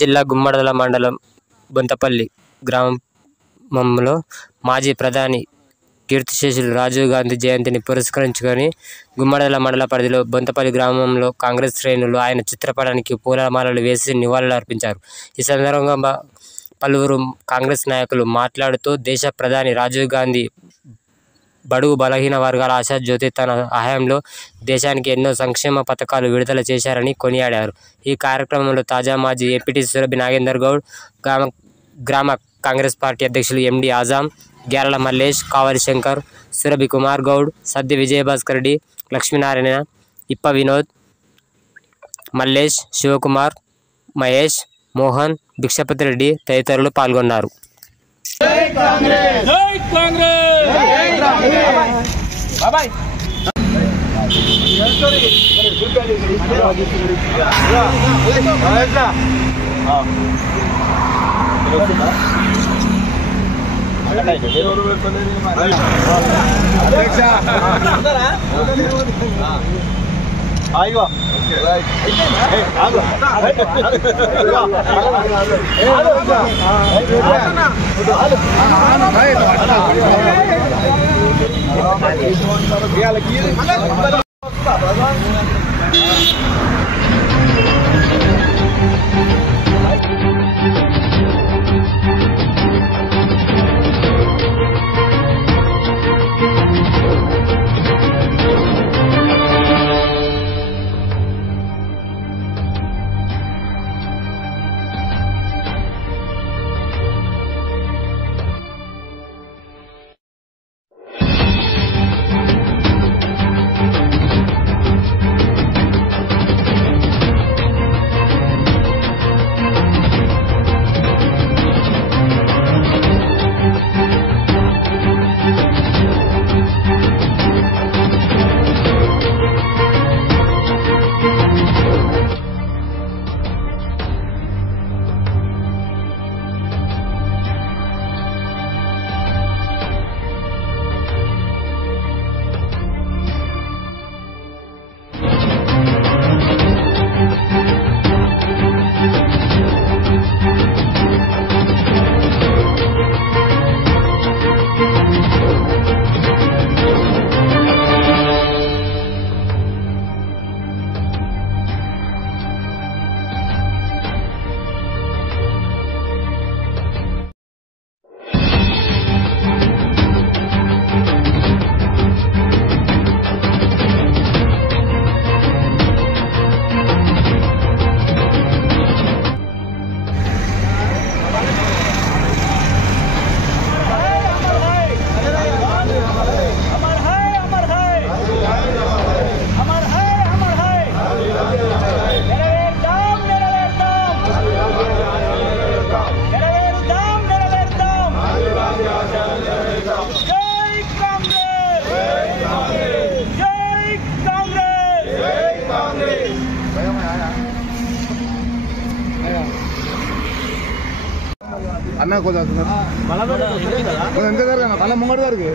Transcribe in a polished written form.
జిల్లా గుమ్మడదల మండలం బొంతపల్లి గ్రామంలో మాజీ ప్రధాని కీర్తిశేషులు రాజీవ్ గాంధీ జయంతిని పురస్కరించుకొని గుమ్మడదల మండల పరిధిలో బొంతపల్లి గ్రామంలో కాంగ్రెస్ శ్రేణులు ఆయన చిత్రపటానికి పూలమాలలు వేసి నివాళులు అర్పించారు. ఈ సందర్భంగా పలువురు కాంగ్రెస్ నాయకులు మాట్లాడుతూ దేశ ప్రధాని రాజీవ్ గాంధీ బడుగు బలహీన వర్గాల ఆశాజ్యోతి, తన హయాంలో దేశానికి ఎన్నో సంక్షేమ పథకాలు విడుదల చేశారని కొనియాడారు. ఈ కార్యక్రమంలో తాజా మాజీ ఎంపీటీ సురభి నాగేందర్ గౌడ్, గ్రామ కాంగ్రెస్ పార్టీ అధ్యక్షులు ఎండి ఆజాం, గ్యారల మల్లేష్, కావలి శంకర్, సురభి కుమార్ గౌడ్, సద్ది విజయభాస్కర్ రెడ్డి, లక్ష్మీనారాయణ, ఇప్ప వినోద్, మల్లేష్, శివకుమార్, మహేష్, మోహన్, భిక్షపతి రెడ్డి తదితరులు పాల్గొన్నారు. అన్న కొద్దిగా ఎంత జరగనా మళ్ళీ ముంగడు వరకు